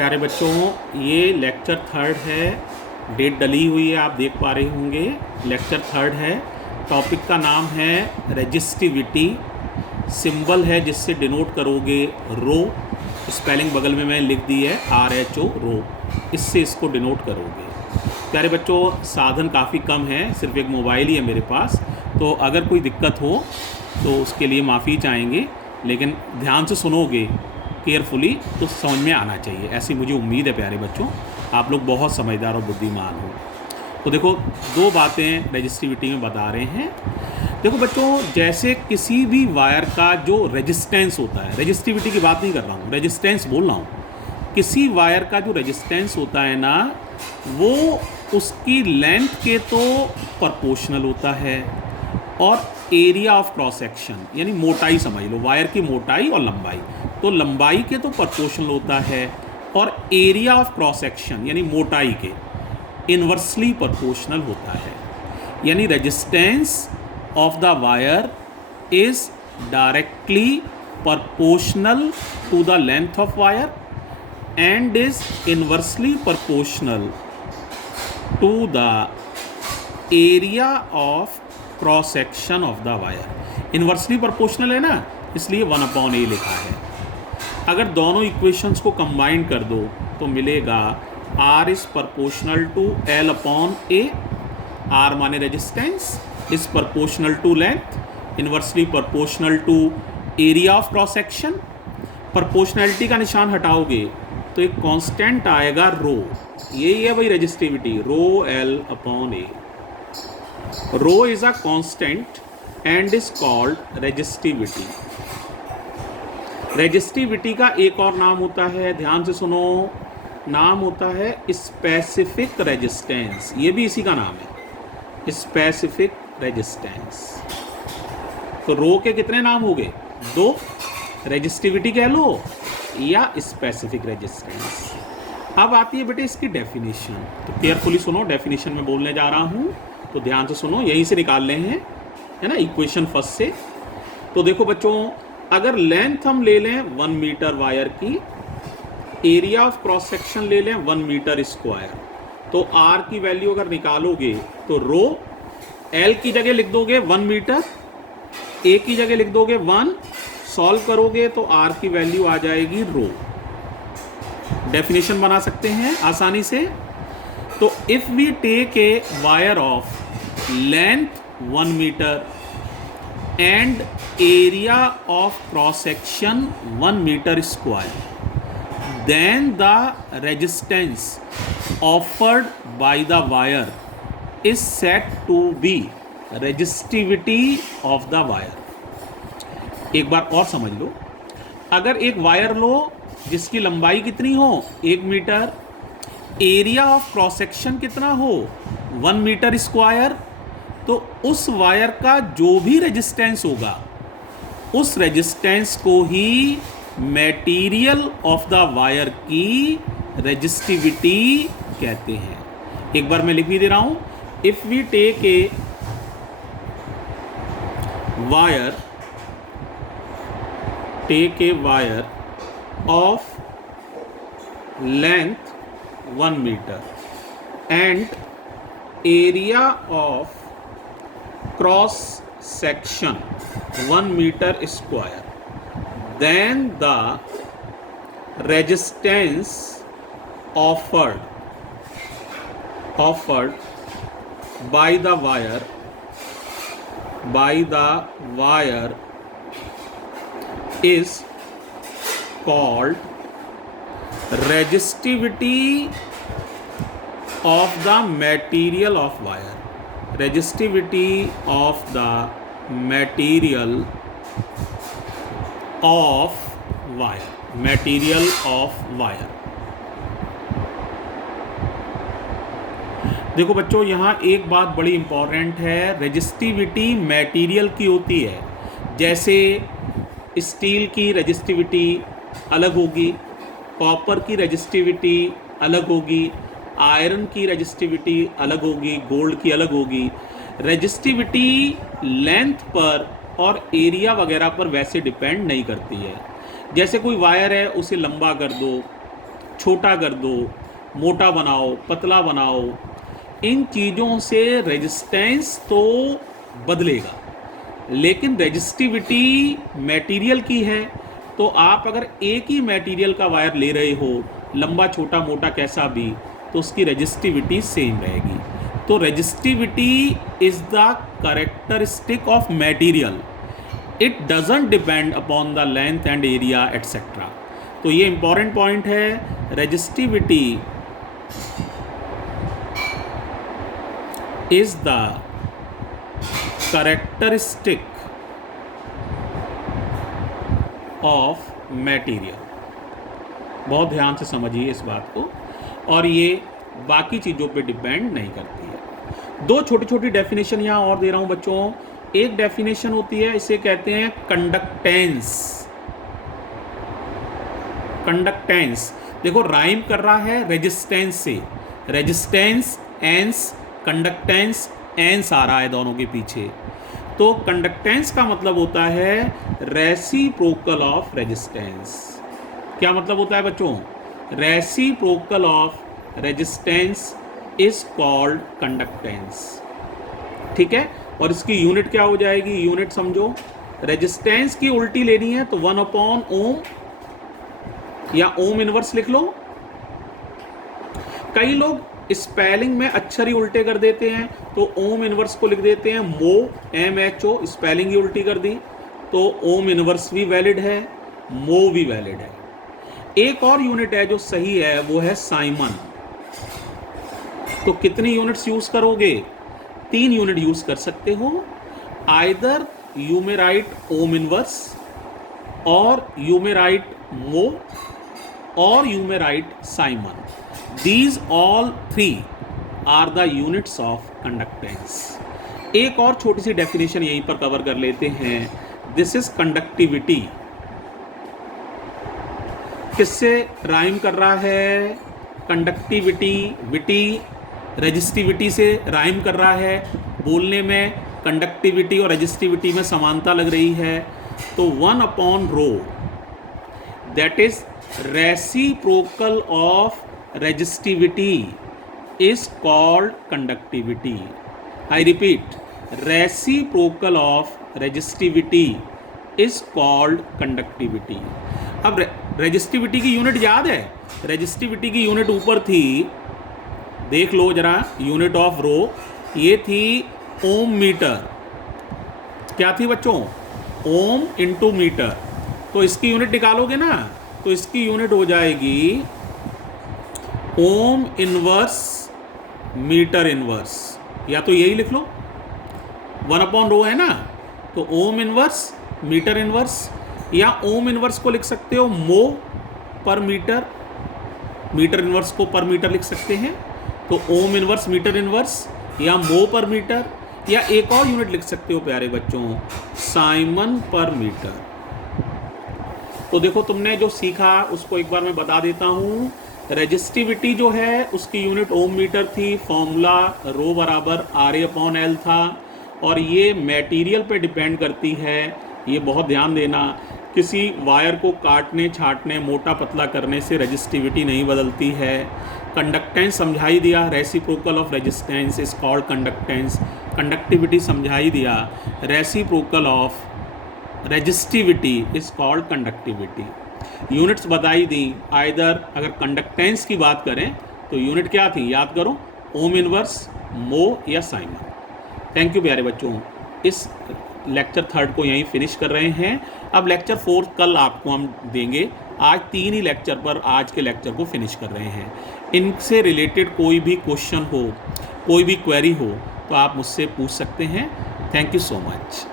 प्यारे बच्चों, ये लेक्चर थर्ड है। डेट डली हुई है, आप देख पा रहे होंगे। लेक्चर थर्ड है। टॉपिक का नाम है रेजिस्टिविटी। सिंबल है जिससे डिनोट करोगे रो। स्पेलिंग बगल में मैंने लिख दी है RHO, रो। इससे इसको डिनोट करोगे। प्यारे बच्चों, साधन काफ़ी कम है, सिर्फ एक मोबाइल ही है मेरे पास, तो अगर कोई दिक्कत हो तो उसके लिए माफ़ी चाहेंगे, लेकिन ध्यान से सुनोगे केयरफुली तो समझ में आना चाहिए, ऐसी मुझे उम्मीद है। प्यारे बच्चों, आप लोग बहुत समझदार और बुद्धिमान हो। तो देखो, दो बातें रेजिस्टिविटी में बता रहे हैं। देखो बच्चों, जैसे किसी भी वायर का जो रेजिस्टेंस होता है, रेजिस्टिविटी की बात नहीं कर रहा हूँ, रेजिस्टेंस बोल रहा हूँ। किसी वायर का जो रेजिस्टेंस होता है ना, वो उसकी लेंथ के तो प्रोपोर्शनल होता है, और एरिया ऑफ क्रॉस सेक्शन यानी मोटाई समझ लो, वायर की मोटाई और लंबाई, तो लंबाई के तो प्रोपोर्शनल होता है, और एरिया ऑफ क्रॉस सेक्शन यानी मोटाई के इन्वर्सली प्रोपोर्शनल होता है। यानी resistance of the wire is directly proportional to the length of wire and is inversely proportional to the area of cross section of the wire. Inversely proportional है ना, इसलिए 1/A लिखा है। अगर दोनों इक्वेशंस को कंबाइन कर दो तो मिलेगा R is proportional to L/A। R माने resistance, is proportional to length, inversely proportional to area of cross section. Proportionality का निशान हटाओगे तो एक कांस्टेंट आएगा रो। यही है भाई resistivity, rho L/A। Rho is a constant and is called resistivity. Resistivity का एक और नाम होता है, ध्यान से सुनो, नाम होता है स्पेसिफिक रेजिस्टेंस। ये भी इसी का नाम है, स्पेसिफिक रेजिस्टेंस। तो रो के कितने नाम हो गए? दो, रेजिस्टिविटी कह लो या स्पेसिफिक रेजिस्टेंस। अब आती है बेटे इसकी डेफिनेशन, तो केयरफुली सुनो, डेफिनेशन में बोलने जा रहा हूँ तो ध्यान से सुनो, यहीं से निकाल रहे हैं, है ना, इक्वेशन फर्स्ट से। तो देखो बच्चों, अगर लेंथ हम ले लें 1 मीटर वायर की, एरिया ऑफ क्रॉस सेक्शन ले लें 1 मीटर स्क्वायर, तो R की वैल्यू अगर निकालोगे तो रो, L की जगह लिख दोगे 1 मीटर, A की जगह लिख दोगे 1, सॉल्व करोगे तो R की वैल्यू आ जाएगी रो। डेफिनेशन बना सकते हैं आसानी से। तो if we take a wire of length 1 metre and area of cross section 1 meter square, then the resistance offered by the wire is said to be resistivity of the wire। एक बार और समझ लो, अगर एक वायर लो जिसकी लंबाई कितनी हो 1 metre, area of cross section कितना हो 1 मीटर स्क्वायर, तो उस वायर का जो भी रेजिस्टेंस होगा, उस रेजिस्टेंस को ही मटेरियल ऑफ द वायर की रेजिस्टिविटी कहते हैं। एक बार मैं लिख भी दे रहा हूं, if we take a wire of length 1 metre and area of cross section 1 metre square, then the resistance offered by the wire is called resistivity of the material of wire। resistivity of the material of wire, material of wire। देखो बच्चों, यहाँ एक बात बड़ी important है, resistivity material की होती है। जैसे स्टील की रेजिस्टिविटी अलग होगी, कॉपर की रेजिस्टिविटी अलग होगी, आयरन की रेजिस्टिविटी अलग होगी, गोल्ड की अलग होगी। रेजिस्टिविटी लेंथ पर और एरिया वगैरह पर वैसे डिपेंड नहीं करती है। जैसे कोई वायर है, उसे लंबा कर दो, छोटा कर दो, मोटा बनाओ, पतला बनाओ, इन चीज़ों से रेजिस्टेंस तो बदलेगा, लेकिन रेजिस्टिविटी मटेरियल की है। तो आप अगर एक ही मटेरियल का वायर ले रहे हो, लंबा छोटा मोटा कैसा भी, तो उसकी रेजिस्टिविटी सेम रहेगी। तो resistivity is the characteristic of material, it doesn't depend upon the length and area etcetera. तो ये इंपॉर्टेंट पॉइंट है, resistivity is the characteristic of material. बहुत ध्यान से समझिए इस बात को, और ये बाकी चीज़ों पे डिपेंड नहीं करती है। दो छोटी छोटी डेफिनेशन यहाँ और दे रहा हूँ बच्चों। एक डेफिनेशन होती है, इसे कहते हैं कंडक्टेंस। कंडक्टेंस देखो राइम कर रहा है रेजिस्टेंस से, रेजिस्टेंस एंस, कंडक्टेंस एंस आ रहा है दोनों के पीछे। तो कंडक्टेंस का मतलब होता है रेसिप्रोकल ऑफ रेजिस्टेंस। क्या मतलब होता है बच्चों? Reciprocal of resistance is called conductance. ठीक है, और इसकी यूनिट क्या हो जाएगी? यूनिट समझो, रेजिस्टेंस की उल्टी लेनी है तो 1/ओम या ओम इनवर्स लिख लो। कई लोग स्पेलिंग में अक्षर ही उल्टे कर देते हैं, तो ओम इनवर्स को लिख देते हैं मो, MHO, स्पेलिंग ही उल्टी कर दी, तो ओम इनवर्स भी वैलिड है, मो भी वैलिड है। एक और यूनिट है जो सही है, वो है साइमन। तो कितनी यूनिट्स यूज करोगे? 3 यूनिट यूज कर सकते हो। Either you may right ohm inverse, और यू मे राइट मो, और you may right Simon. These all 3 are the units of conductance. एक और छोटी सी डेफिनेशन यहीं पर कवर कर लेते हैं। This is conductivity। किससे राइम कर रहा है? कंडक्टिविटी, विटी रेजिस्टिविटी से राइम कर रहा है। बोलने में कंडक्टिविटी और रेजिस्टिविटी में समानता लग रही है। तो 1/ρ that is reciprocal of resistivity is called conductivity. I repeat, reciprocal of resistivity is called conductivity. अब रेजिस्टिविटी की यूनिट याद है? रेजिस्टिविटी की यूनिट ऊपर थी, देख लो जरा, यूनिट ऑफ रो, ये थी ओम मीटर। क्या थी बच्चों? Ohm into metre. तो इसकी यूनिट निकालोगे ना, तो इसकी यूनिट हो जाएगी ओम इनवर्स मीटर इनवर्स, या तो यही लिख लो, 1/ρ है ना, तो ओम इनवर्स मीटर इनवर्स, या ओम इनवर्स को लिख सकते हो मो पर मीटर, मीटर इनवर्स को पर मीटर लिख सकते हैं। तो ओम इनवर्स मीटर इनवर्स, या मो पर मीटर, या एक और यूनिट लिख सकते हो प्यारे बच्चों, साइमन पर मीटर। तो देखो तुमने जो सीखा उसको एक बार मैं बता देता हूँ। रेजिस्टिविटी जो है उसकी यूनिट ओम मीटर थी, फॉर्मूला रो बराबर RA/L था, और ये मटेरियल पे डिपेंड करती है। ये बहुत ध्यान देना, किसी वायर को काटने छाटने मोटा पतला करने से रेजिस्टिविटी नहीं बदलती है। कंडक्टेंस समझा ही दिया, reciprocal of resistance is called conductance. Conductivity समझा ही दिया, reciprocal of resistivity is called conductivity. Units बताई दी। आइदर अगर कंडक्टेंस की बात करें तो यूनिट क्या थी याद करो, ओम इनवर्स, मो या साइमन। थैंक यू प्यारे बच्चों। इस लेक्चर 3 को यहीं फिनिश कर रहे हैं। अब लेक्चर 4 कल आपको हम देंगे। आज 3 ही लेक्चर पर आज के लेक्चर को फिनिश कर रहे हैं। इनसे रिलेटेड कोई भी क्वेश्चन हो, कोई भी क्वेरी हो, तो आप मुझसे पूछ सकते हैं। Thank you so much.